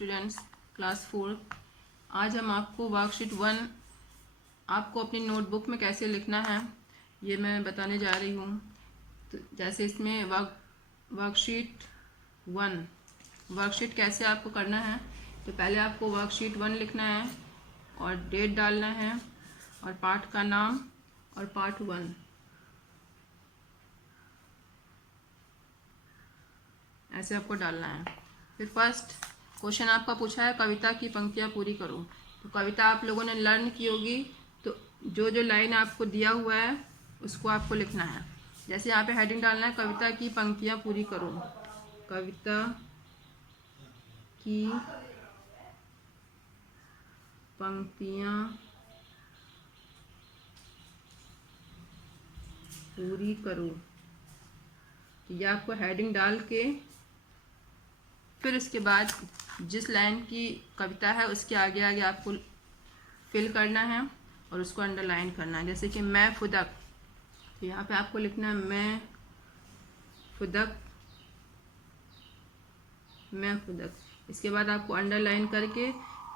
Students, class 4। आज हम आपको वर्कशीट 1 आपको अपनी नोटबुक में कैसे लिखना है ये मैं बताने जा रही हूँ। तो जैसे इसमें वर्कशीट 1 वर्कशीट कैसे आपको करना है, तो पहले आपको वर्कशीट 1 लिखना है और डेट डालना है और पाठ का नाम और पार्ट 1 ऐसे आपको डालना है। फिर फर्स्ट क्वेश्चन आपका पूछा है कविता की पंक्तियाँ पूरी करो। तो कविता आप लोगों ने लर्न की होगी, तो जो जो लाइन आपको दिया हुआ है उसको आपको लिखना है। जैसे यहाँ पे हेडिंग डालना है कविता की पंक्तियाँ पूरी करो। कविता की पंक्तियाँ पूरी करो। तो ये आपको हेडिंग डाल के फिर उसके बाद जिस लाइन की कविता है उसके आगे आगे आपको फिल करना है और उसको अंडरलाइन करना है। जैसे कि मैं फुदक, तो यहाँ पे आपको लिखना है मैं फुदक, मैं फुदक। इसके बाद आपको अंडरलाइन करके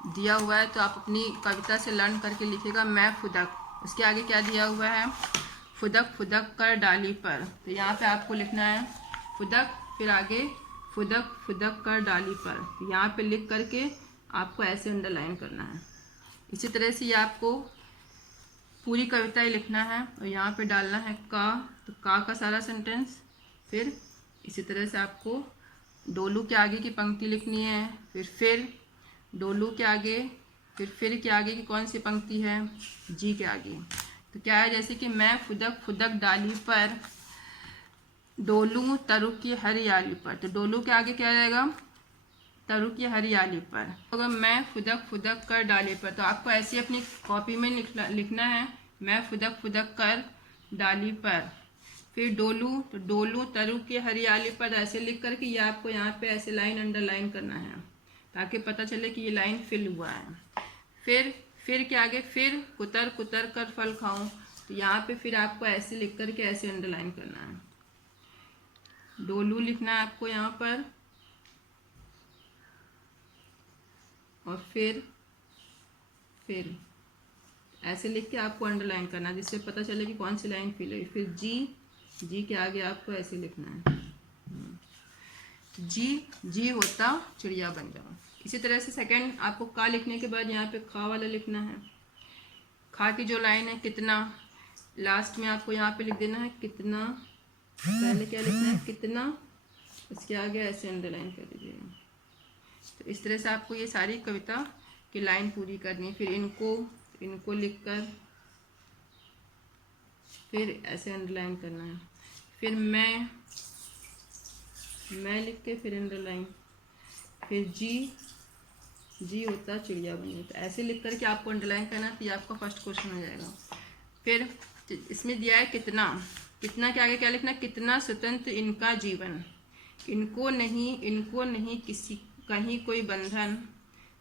दिया हुआ है तो आप अपनी कविता से लर्न करके लिखिएगा मैं फुदक। उसके आगे क्या दिया हुआ है, फुदक फुदक कर डाली पर। तो यहाँ पे आपको लिखना है फुदक, फिर आगे फुदक फुदक कर डाली पर। तो यहाँ पे लिख करके आपको ऐसे अंडरलाइन करना है। इसी तरह से ये आपको पूरी कविता ही लिखना है और यहाँ पे डालना है का, तो का सारा सेंटेंस। फिर इसी तरह से आपको डोलू के आगे की पंक्ति लिखनी है, फिर डोलू के आगे, फिर के आगे की कौन सी पंक्ति है, जी के आगे। तो क्या है, जैसे कि मैं फुदक फुदक डाली पर डोलू तरु की हरियाली पर। तो डोलू के आगे क्या रहेगा, तरु की हरियाली पर। अगर मैं फुदक फुदक कर डाली पर, तो आपको ऐसे अपनी कॉपी में लिखना है मैं फुदक फुदक कर डाली पर। फिर डोलू, तो डोलू तरु की हरियाली पर ऐसे लिख करके ये आपको यहाँ पे ऐसे लाइन अंडरलाइन करना है ताकि पता चले कि ये लाइन फिल हुआ है। फिर के आगे फिर कुतर कुतर कर फल खाऊं, तो यहाँ पे फिर आपको ऐसे लिख करके ऐसे अंडरलाइन करना है। डोलू लिखना है आपको यहाँ पर और फिर ऐसे लिख के आपको अंडरलाइन करना है जिससे पता चले कि कौन सी लाइन फिल हुई। फिर जी के आगे आपको ऐसे लिखना है जी होता चिड़िया बन जाओ। इसी तरह से सेकंड आपको का लिखने के बाद यहाँ पे खा वाला लिखना है। खा की जो लाइन है कितना, लास्ट में आपको यहाँ पे लिख देना है कितना। पहले क्या लिखना है कितना, उसके आगे ऐसे अंडरलाइन कर दीजिएगा। तो इस तरह से आपको ये सारी कविता की लाइन पूरी करनी है। फिर इनको लिखकर फिर ऐसे अंडरलाइन करना है। फिर मैं लिख के फिर अंडरलाइन, फिर जी होता चिड़िया बनी। तो ऐसे लिख करके आपको अंडरलाइन करना, तो ये आपका फर्स्ट क्वेश्चन हो जाएगा। फिर इसमें दिया है कितना के आगे क्या लिखना है, कितना स्वतंत्र इनका जीवन, इनको नहीं किसी कहीं कोई बंधन,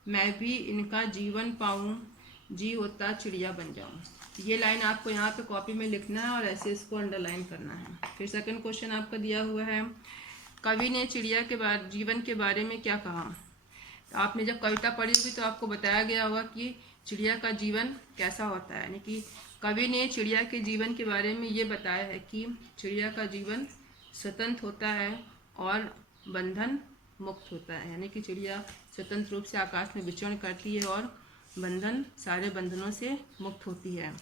मैं भी इनका जीवन पाऊँ, जी होता चिड़िया बन जाऊँ। ये लाइन आपको यहाँ पे कॉपी में लिखना है और ऐसे इसको अंडरलाइन करना है। फिर सेकंड क्वेश्चन आपका दिया हुआ है कवि ने चिड़िया के जीवन के बारे में क्या कहा। तो आपने जब कविता पढ़ी होगी तो आपको बताया गया होगा कि चिड़िया का जीवन कैसा होता है, यानी कि कवि ने चिड़िया के जीवन के बारे में ये बताया है कि चिड़िया का जीवन स्वतंत्र होता है और बंधन मुक्त होता है। यानी कि चिड़िया स्वतंत्र रूप से आकाश में विचरण करती है और सारे बंधनों से मुक्त होती है।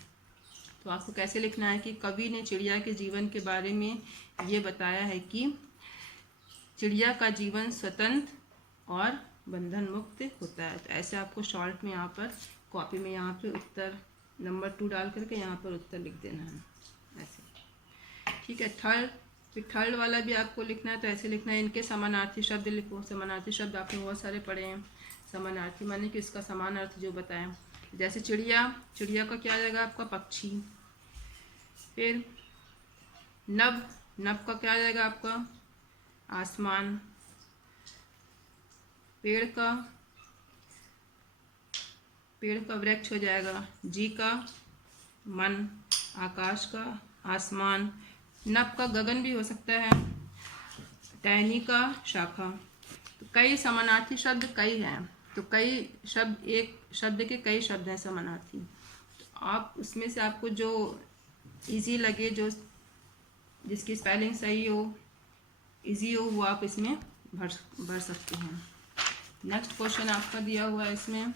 तो आपको कैसे लिखना है कि कवि ने चिड़िया के जीवन के बारे में ये बताया है कि चिड़िया का जीवन स्वतंत्र और बंधन मुक्त होता है। तो ऐसे आपको शॉर्ट में यहाँ पर कॉपी में यहाँ पे उत्तर नंबर 2 डाल करके यहाँ पर उत्तर लिख देना है ऐसे, ठीक है। फिर थर्ड वाला भी आपको लिखना है, तो ऐसे लिखना है इनके समानार्थी शब्द लिखो। समानार्थी शब्द आपने बहुत सारे पढ़े हैं। समानार्थी माने कि इसका समान अर्थ जो बताएं। जैसे चिड़िया का क्या आ जाएगा आपका पक्षी। फिर नभ का क्या आ जाएगा आपका आसमान। पेड़ का वृक्ष हो जाएगा। जी का मन, आकाश का आसमान। नभ का गगन भी हो सकता है। टहनी का शाखा। तो कई समानार्थी शब्द कई हैं, तो कई शब्द, एक शब्द के कई शब्द हैं समानार्थी। तो आप उसमें से आपको जो इजी लगे, जो जिसकी स्पेलिंग सही हो, इजी हो, वो आप इसमें भर सकते हैं। नेक्स्ट क्वेश्चन आपका दिया हुआ है इसमें,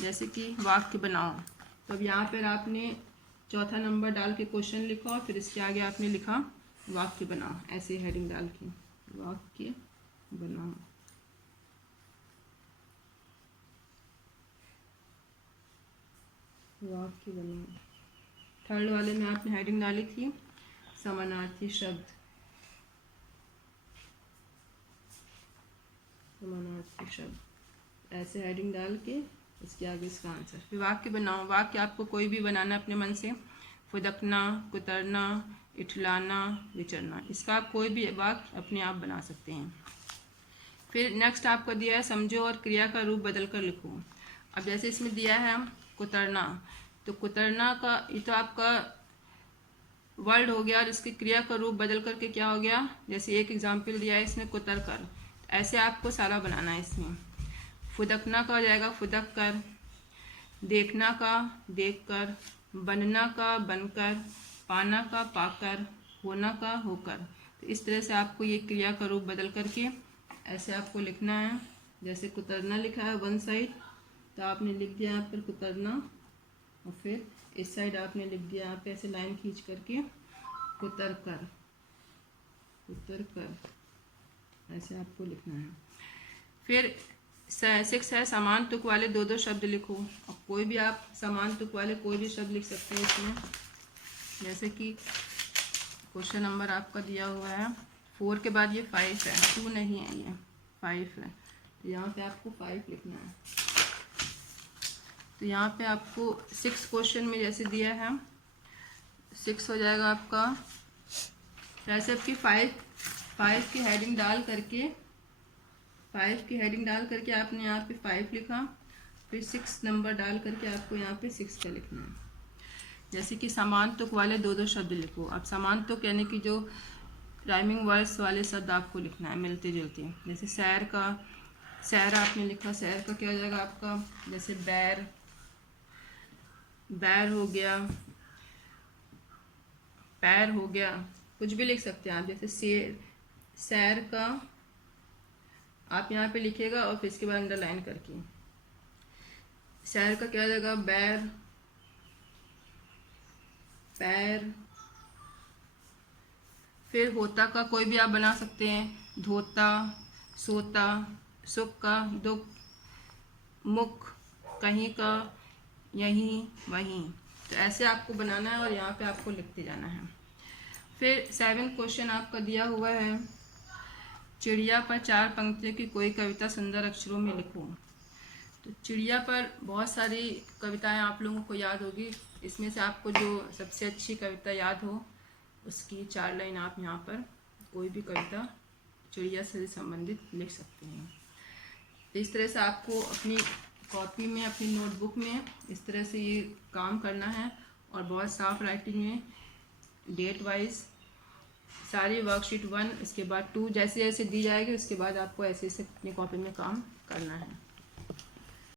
जैसे कि वाक्य बनाओ। तो अब यहाँ पर आपने चौथा नंबर डाल के क्वेश्चन लिखा और फिर इसके आगे आपने लिखा वाक्य बनाओ, ऐसे हेडिंग डाल के वाक्य बनाओ। वाक्य बनाओ। थर्ड वाले में आपने हेडिंग डाली थी समानार्थी शब्द, समानार्थी शब्द, ऐसे हेडिंग डाल के इसके आगे इसका आंसर। फिर वाक्य बनाओ। वाक्य आपको कोई भी बनाना अपने मन से, फुदकना, कुतरना, इठलाना, विचरना, इसका आप कोई भी वाक्य अपने आप बना सकते हैं। फिर नेक्स्ट आपको दिया है समझो और क्रिया का रूप बदल कर लिखो। अब जैसे इसमें दिया है कुतरना, तो कुतरना का ये तो आपका वर्ड हो गया और इसकी क्रिया का रूप बदल करके क्या हो गया, जैसे एक एग्जाम्पल दिया है इसमें कुतर कर, ऐसे आपको सारा बनाना है इसमें। फुदकना का हो जाएगा फुदक कर, देखना का देख कर, बनना का बनकर, पाना का पाकर, होना का होकर। तो इस तरह से आपको ये क्रिया का रूप बदल करके ऐसे आपको लिखना है। जैसे कुतरना लिखा है वन साइड, तो आपने लिख दिया यहाँ पर कुतरना, और फिर इस साइड आपने लिख दिया यहाँ पे ऐसे लाइन खींच करके कुतर कर, कुतर कर, ऐसे आपको लिखना है। फिर 6 है समान तुक वाले 2-2 शब्द लिखो। और कोई भी आप समान तुक वाले कोई भी शब्द लिख सकते हैं इसमें। जैसे कि क्वेश्चन नंबर आपका दिया हुआ है 4 के बाद ये 5 है, 2 नहीं है, ये 5 है, तो यहाँ पे आपको 5 लिखना है। तो यहाँ पे आपको 6 क्वेश्चन में जैसे दिया है 6 हो जाएगा आपका, जैसे आपकी 5 की हेडिंग डाल करके 5 की हेडिंग डाल करके आपने यहाँ पे 5 लिखा, फिर 6 नंबर डाल करके आपको यहाँ पे 6 का लिखना है। जैसे कि समान तुक वाले 2-2 शब्द लिखो। अब समान तुक यानी कि जो राइमिंग वर्ड्स वाले शब्द आपको लिखना है मिलते जुलते। जैसे सैर का, सैर आपने लिखा, सैर का क्या हो जाएगा आपका, जैसे बैर, बैर हो गया, पैर हो गया, कुछ भी लिख सकते हैं आप। जैसे सैर का आप यहाँ पे लिखिएगा और फिर इसके बाद अंडरलाइन करके, सैर का क्या हो जाएगा, बैर, पैर। फिर होता का कोई भी आप बना सकते हैं, धोता, सोता, सुख का, दुख, मुख, कहीं का, यहीं, वहीं। तो ऐसे आपको बनाना है और यहाँ पे आपको लिखते जाना है। फिर 7 क्वेश्चन आपका दिया हुआ है, चिड़िया पर 4 पंक्तियों की कोई कविता सुंदर अक्षरों में लिखो। तो चिड़िया पर बहुत सारी कविताएं आप लोगों को याद होगी, इसमें से आपको जो सबसे अच्छी कविता याद हो उसकी 4 लाइन आप यहाँ पर कोई भी कविता चिड़िया से संबंधित लिख सकते हैं। तो इस तरह से आपको अपनी कॉपी में, अपनी नोटबुक में इस तरह से ये काम करना है और बहुत साफ राइटिंग में डेट वाइज सारी वर्कशीट 1, इसके बाद 2 जैसे जैसे दी जाएगी उसके बाद आपको ऐसे ऐसे अपनी कॉपी में काम करना है।